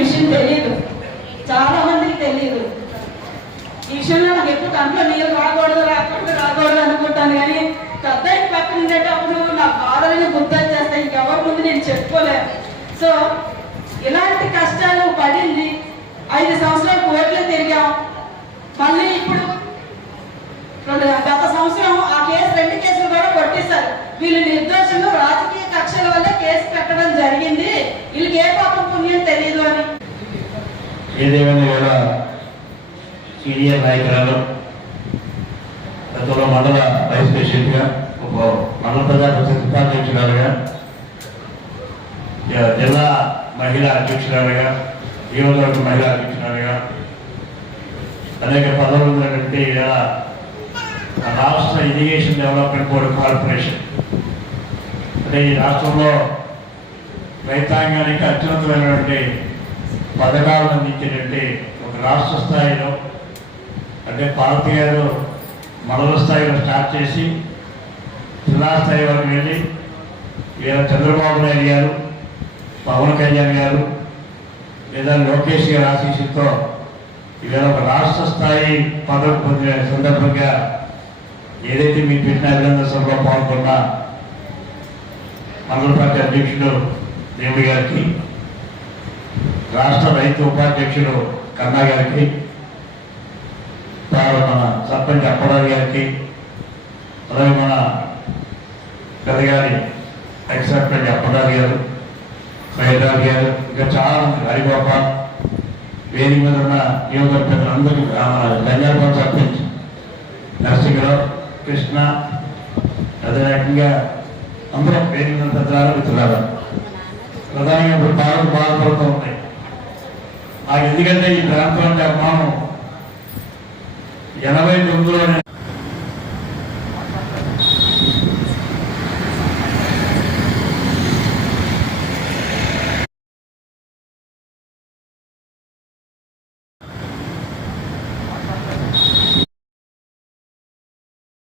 విషయం తెలియదు, చాలా మందికి తెలియదు. ఈ విషయంలో నాకు ఎక్కువ కంట్లో నీళ్ళు రాకూడదు అనుకుంటాను. కానీ పెద్ద పక్కన ఉండేటప్పుడు నా బాధలని గుర్తొచ్చేస్తాయి. ఇంకెవరి ముందు నేను చెప్పుకోలేను. సో ఇలాంటి కష్టాలు పడింది. 5 సంవత్సరాలు కోర్టులో తిరిగాం. మళ్ళీ ఇప్పుడు గత సంవత్సరం ఆ కేసు 2 కేసులు కూడా కొట్టేశారు. వీళ్ళు నిర్దోషులు, రాజకీయ కక్షల వల్ల కేసు పెట్టడం జరిగింది. వీళ్ళకి ఏ పాపం పుణ్యం తెలియదు అని. ఏదేమైనా కూడా సీనియర్ నాయకురాలు, గతంలో మండల వైస్ ప్రెసిడెంట్గా, మండల ప్రజా పరిషత్ ఉపాధ్యక్షురాలుగా, జిల్లా మహిళా అధ్యక్షురాలుగా, నియోజకవర్గ మహిళా అధ్యక్షురాలుగా అనేక పదవులు ఉన్నటువంటి రాష్ట్ర ఇరిగేషన్ డెవలప్మెంట్ బోర్డు కార్పొరేషన్ అంటే ఈ రాష్ట్రంలో రైతాంగానికి అత్యున్నతమైనటువంటి పథకాలను అందించేటువంటి ఒక రాష్ట్ర స్థాయిలో అంటే పార్టీ గారు మండల స్థాయిలో స్టార్ట్ చేసి జిల్లా స్థాయి వరకు వెళ్ళి వీళ్ళ చంద్రబాబు నాయుడు గారు, పవన్ కళ్యాణ్ గారు లేదా లోకేష్ గారి ఆశీస్సుతో ఇవాళ ఒక రాష్ట్ర స్థాయి పదవి పొందిన సందర్భంగా ఏదైతే మీరు పెట్టిన అభినందన సభలో పాల్గొన్న మండల పార్టీ అధ్యక్షుడు దేవుడి గారికి, రాష్ట్ర రైతు ఉపాధ్యక్షుడు కన్నా గారికి, మన సర్పంచ్ అప్పరాజు గారికి, అలాగే మన పెద్దగారి ఎక్స్ సర్పంచ్ అప్పరాజు గారు, హైదరాబాద్ గారు, ఇంకా చాలా మంది, హరిగోపాల్, వేదిక మీద ఉన్న నియోజకవర్గ పెద్దలందరికీ, ధన్యవాదాలు సర్పంచ్ నరసింహరావు, కృష్ణ, అదే రకంగా అందరూ వేదిక మీద పెద్దలారా, మిత్రులారా, ప్రధానంగా ఇప్పుడు బాధపడుతూ ఉంటాయి. నాకు ఎందుకంటే ఈ ప్రాంతం అంటే అభిమానం 89లోనే